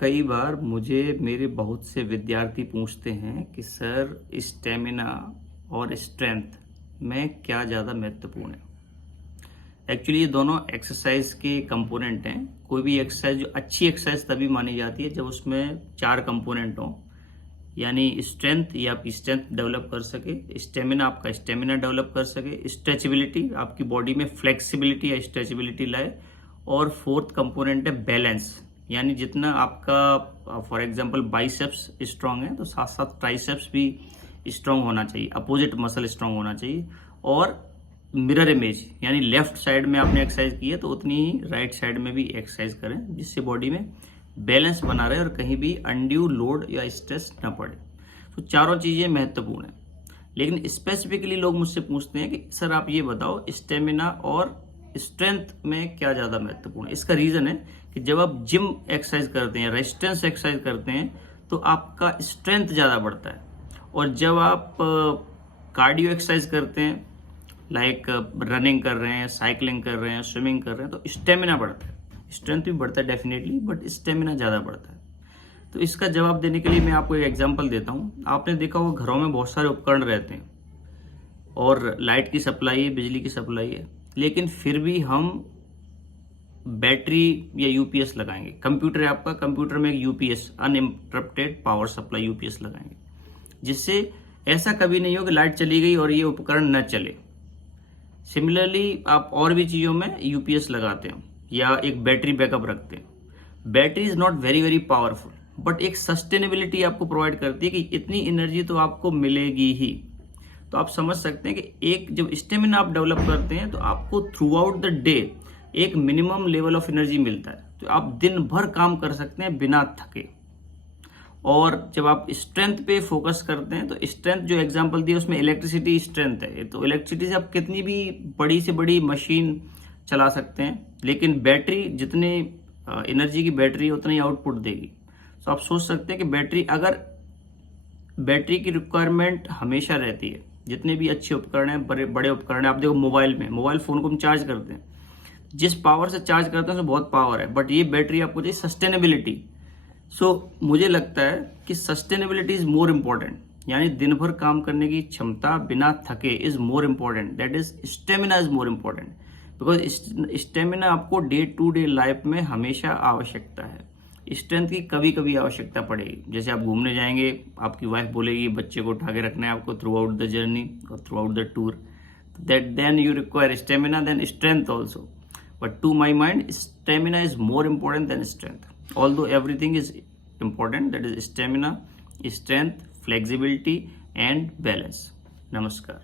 कई बार मुझे मेरे बहुत से विद्यार्थी पूछते हैं कि सर स्टेमिना और स्ट्रेंथ में क्या ज़्यादा महत्वपूर्ण है। एक्चुअली ये दोनों एक्सरसाइज के कंपोनेंट हैं। कोई भी एक्सरसाइज जो अच्छी एक्सरसाइज तभी मानी जाती है जब उसमें 4 कंपोनेंट हों, यानी स्ट्रेंथ या आप स्ट्रेंथ डेवलप कर सके, स्टेमिना आपका स्टेमिना डेवलप कर सके, स्ट्रेचेबिलिटी आपकी बॉडी में फ्लेक्सिबिलिटी या स्ट्रेचेबिलिटी लाए, और फोर्थ कंपोनेंट है बैलेंस, यानी जितना आपका फॉर एग्जांपल बाइसेप्स स्ट्रांग है तो साथ साथ ट्राइसेप्स भी स्ट्रांग होना चाहिए, अपोजिट मसल स्ट्रांग होना चाहिए। और मिरर इमेज, यानी लेफ्ट साइड में आपने एक्सरसाइज की है तो उतनी ही राइट साइड में भी एक्सरसाइज करें, जिससे बॉडी में बैलेंस बना रहे और कहीं भी अनड्यू लोड या स्ट्रेस न पड़े। तो चारों चीज़ें महत्वपूर्ण हैं। लेकिन स्पेसिफिकली लोग मुझसे पूछते हैं कि सर आप ये बताओ स्टेमिना और स्ट्रेंथ में क्या ज़्यादा महत्वपूर्ण है। इसका रीज़न है कि जब आप जिम एक्सरसाइज करते हैं, रेजिस्टेंस एक्सरसाइज करते हैं, तो आपका स्ट्रेंथ ज़्यादा बढ़ता है। और जब आप कार्डियो एक्सरसाइज करते हैं, लाइक रनिंग कर रहे हैं, साइकिलिंग कर रहे हैं, स्विमिंग कर रहे हैं, तो स्टेमिना बढ़ता है। स्ट्रेंथ भी बढ़ता है डेफिनेटली, बट स्टेमिना ज़्यादा बढ़ता है। तो इसका जवाब देने के लिए मैं आपको एक एग्जांपल देता हूँ। आपने देखा होगा घरों में बहुत सारे उपकरण रहते हैं और लाइट की सप्लाई है, बिजली की सप्लाई है, लेकिन फिर भी हम बैटरी या यूपीएस लगाएंगे। कंप्यूटर है आपका, कंप्यूटर में एक UPS, uninterrupted power supply UPS लगाएंगे, जिससे ऐसा कभी नहीं हो कि लाइट चली गई और ये उपकरण न चले। सिमिलरली आप और भी चीज़ों में यूपीएस लगाते हैं या एक बैटरी बैकअप रखते हैं। Battery is not very very powerful, but एक सस्टेनेबिलिटी आपको प्रोवाइड करती है कि इतनी एनर्जी तो आपको मिलेगी ही। तो आप समझ सकते हैं कि एक जब स्टेमिना आप डेवलप करते हैं तो आपको थ्रू आउट द डे एक मिनिमम लेवल ऑफ एनर्जी मिलता है, तो आप दिन भर काम कर सकते हैं बिना थके। और जब आप स्ट्रेंथ पे फोकस करते हैं तो स्ट्रेंथ जो एग्जांपल दिया उसमें इलेक्ट्रिसिटी स्ट्रेंथ है, तो इलेक्ट्रिसिटी से आप कितनी भी बड़ी से बड़ी मशीन चला सकते हैं, लेकिन बैटरी जितनी एनर्जी की बैटरी है उतना ही आउटपुट देगी। तो आप सोच सकते हैं कि बैटरी की रिक्वायरमेंट हमेशा रहती है। जितने भी अच्छे उपकरण हैं, बड़े उपकरण हैं, आप देखो मोबाइल फोन को हम चार्ज करते हैं, जिस पावर से चार्ज करते हैं उसमें बहुत पावर है, बट ये बैटरी आपको चाहिए सस्टेनेबिलिटी। सो मुझे लगता है कि सस्टेनेबिलिटी इज मोर इम्पॉर्टेंट, यानी दिन भर काम करने की क्षमता बिना थके is more important, that is stamina is more important, because stamina आपको डे टू डे लाइफ में हमेशा आवश्यकता है। स्ट्रेंथ की कभी कभी आवश्यकता पड़ेगी, जैसे आप घूमने जाएंगे, आपकी वाइफ बोलेगी बच्चे को उठा के रखना है आपको थ्रू आउट द जर्नी और throughout the tour, that then you require stamina then strength also. But to my mind, stamina is more important than strength. Although everything is important, that is stamina, strength, flexibility and balance. Namaskar.